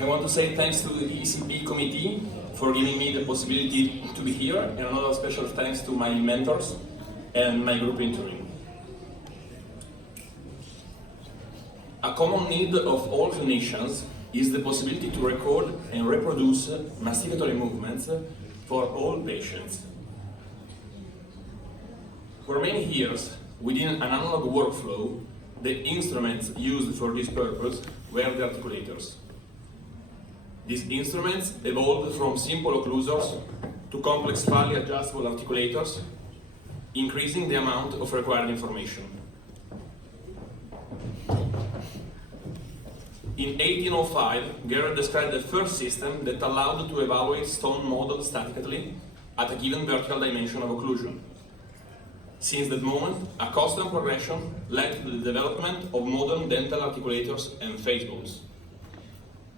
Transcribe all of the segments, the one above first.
I want to say thanks to the ECP committee for giving me the possibility to be here, and another special thanks to my mentors and my group in Turin. A common need of all clinicians is the possibility to record and reproduce masticatory movements for all patients. For many years, within an analog workflow, the instruments used for this purpose were the articulators. These instruments evolved from simple occlusors to complex fully adjustable articulators, increasing the amount of required information. In 1805, Gerard described the first system that allowed to evaluate stone models statically at a given vertical dimension of occlusion. Since that moment, a constant progression led to the development of modern dental articulators and face bones.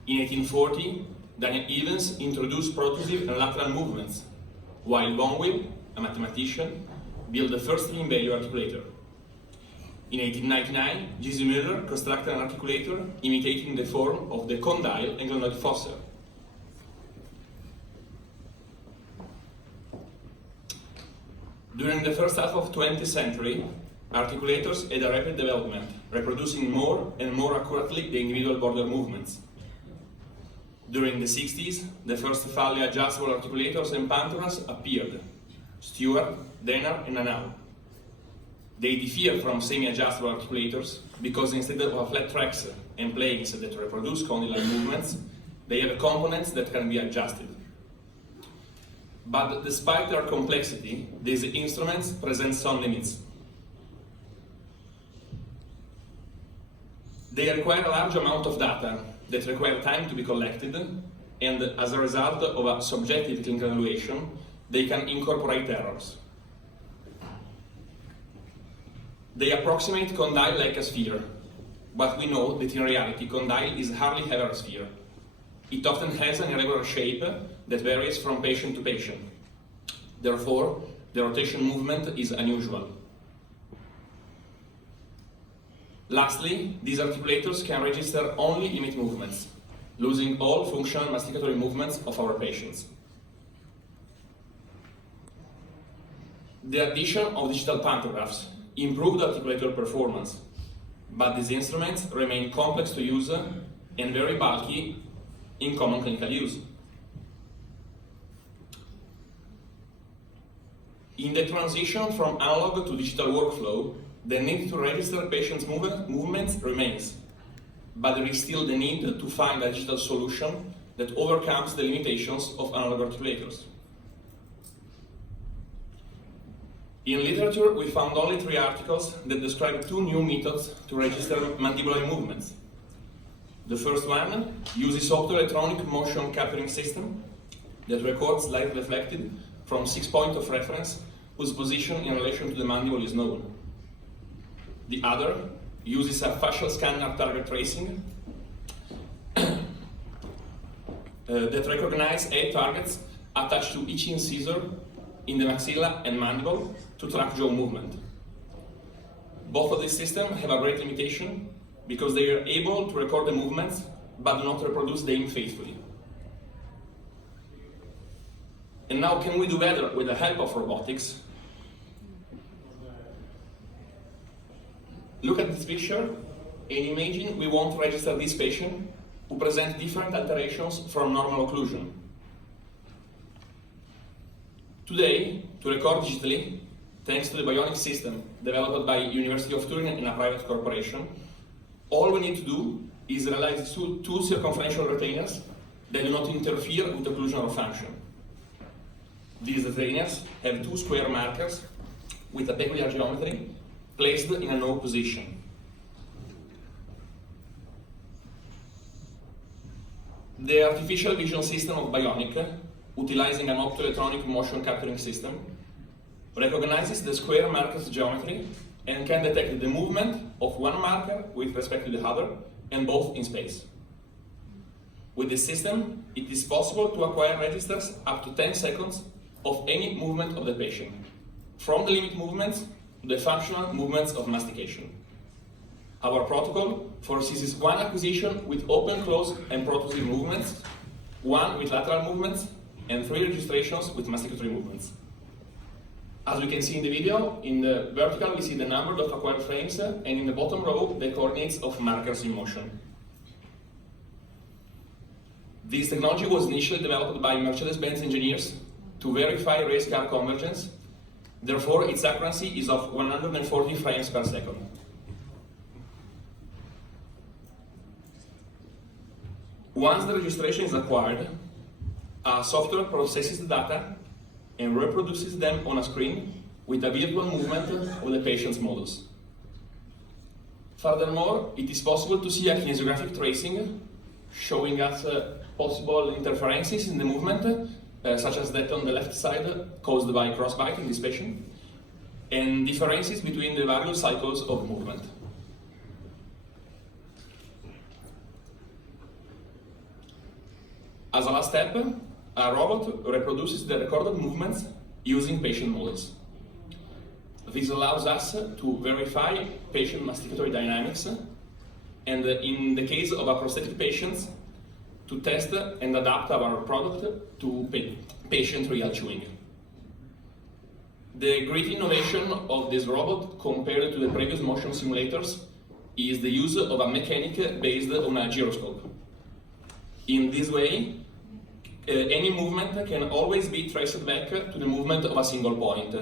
In 1840, Daniel Evans introduced protrusive and lateral movements, while Bonwill, a mathematician, built the first limb value articulator. In 1899, J.C. Müller constructed an articulator imitating the form of the condyle and glenoid fossa. During the first half of the 20th century, articulators had a rapid development, reproducing more and more accurately the individual border movements. During the 60s, the first fully adjustable articulators and panturas appeared: Stewart, Denner, and Anau. They differ from semi-adjustable articulators because instead of a flat tracks and planes that reproduce condylar movements, they have components that can be adjusted. But despite their complexity, these instruments present some limits. They require a large amount of data that require time to be collected, and as a result of a subjective clinical evaluation, they can incorporate errors. They approximate condyle like a sphere, but we know that in reality condyle is hardly ever a sphere. It often has an irregular shape that varies from patient to patient. Therefore, the rotation movement is unusual. Lastly, these articulators can register only limit movements, losing all functional masticatory movements of our patients. The addition of digital pantographs improved articulator performance, but these instruments remain complex to use and very bulky in common clinical use. In the transition from analog to digital workflow, the need to register patients' movements remains, but there is still the need to find a digital solution that overcomes the limitations of analog articulators. In literature, we found only 3 articles that describe 2 new methods to register mandibular movements. The first one uses optoelectronic motion capturing system that records light reflected from 6 points of reference whose position in relation to the mandible is known. The other uses a facial scanner target tracing that recognizes 8 targets attached to each incisor in the maxilla and mandible to track jaw movement. Both of these systems have a great limitation because they are able to record the movements but do not reproduce them faithfully. And now, can we do better with the help of robotics? Look at this picture and imagine we want to register this patient who presents different alterations from normal occlusion. Today, to record digitally, thanks to the Bionic system developed by University of Turin in a private corporation, all we need to do is realize 2 circumferential retainers that do not interfere with occlusion or function. These retainers have 2 square markers with a peculiar geometry placed in a no position. The artificial vision system of Bionic, utilizing an optoelectronic motion capturing system, recognizes the square markers geometry and can detect the movement of one marker with respect to the other, and both in space. With this system, it is possible to acquire registers up to 10 seconds of any movement of the patient, from the limit movements to the functional movements of mastication. Our protocol foresees one acquisition with open, close, and protrusive movements, one with lateral movements, and 3 registrations with masticatory movements. As we can see in the video, in the vertical we see the number of acquired frames, and in the bottom row the coordinates of markers in motion. This technology was initially developed by Mercedes-Benz engineers to verify race car convergence. Therefore, its accuracy is of 140 frames per second. Once the registration is acquired, our software processes the data and reproduces them on a screen with a virtual movement of the patient's models. Furthermore, it is possible to see a kinesiographic tracing showing us possible interferences in the movement, such as that on the left side caused by crossbite in this patient, and differences between the various cycles of movement. As a last step, a robot reproduces the recorded movements using patient models. This allows us to verify patient masticatory dynamics, and in the case of a prosthetic patient, to test and adapt our product to patient real chewing. The great innovation of this robot compared to the previous motion simulators is the use of a mechanic based on a gyroscope. In this way, any movement can always be traced back to the movement of a single point.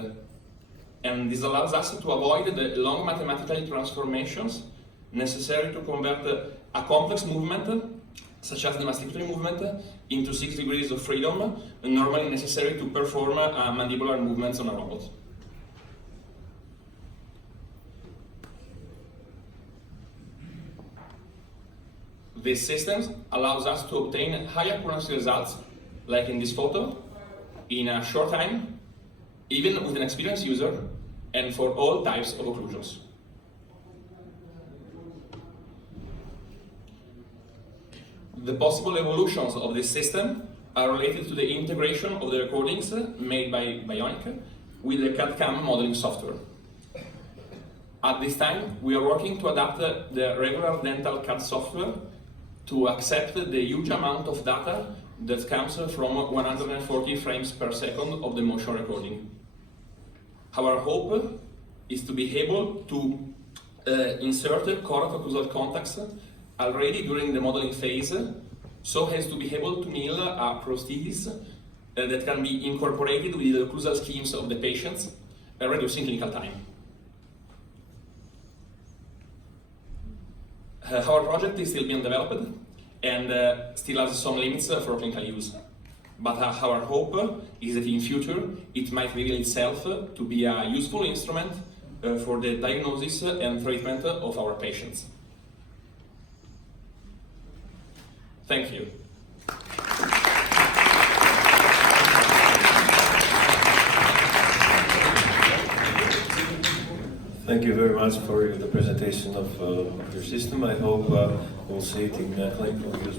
And this allows us to avoid the long mathematical transformations necessary to convert a complex movement, such as the masticatory movement, into 6 degrees of freedom, normally necessary to perform mandibular movements on a robot. This system allows us to obtain high accuracy results, like in this photo, in a short time, even with an experienced user, and for all types of occlusions. The possible evolutions of this system are related to the integration of the recordings made by Bionic with the CAD/CAM modeling software. At this time, we are working to adapt the regular dental CAD software to accept the huge amount of data that comes from 140 frames per second of the motion recording. Our hope is to be able to insert coracocclusal contacts already during the modeling phase, so as to be able to mill a prosthesis that can be incorporated with the occlusal schemes of the patients, reducing clinical time. Our project is still being developed and still has some limits for clinical use. But our hope is that in future it might reveal itself to be a useful instrument for the diagnosis and treatment of our patients. Thank you. Thank you very much for the presentation of your system. I hope we'll see it in clinical use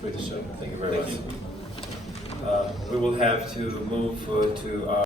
pretty soon. Thank you very much. We will have to move to our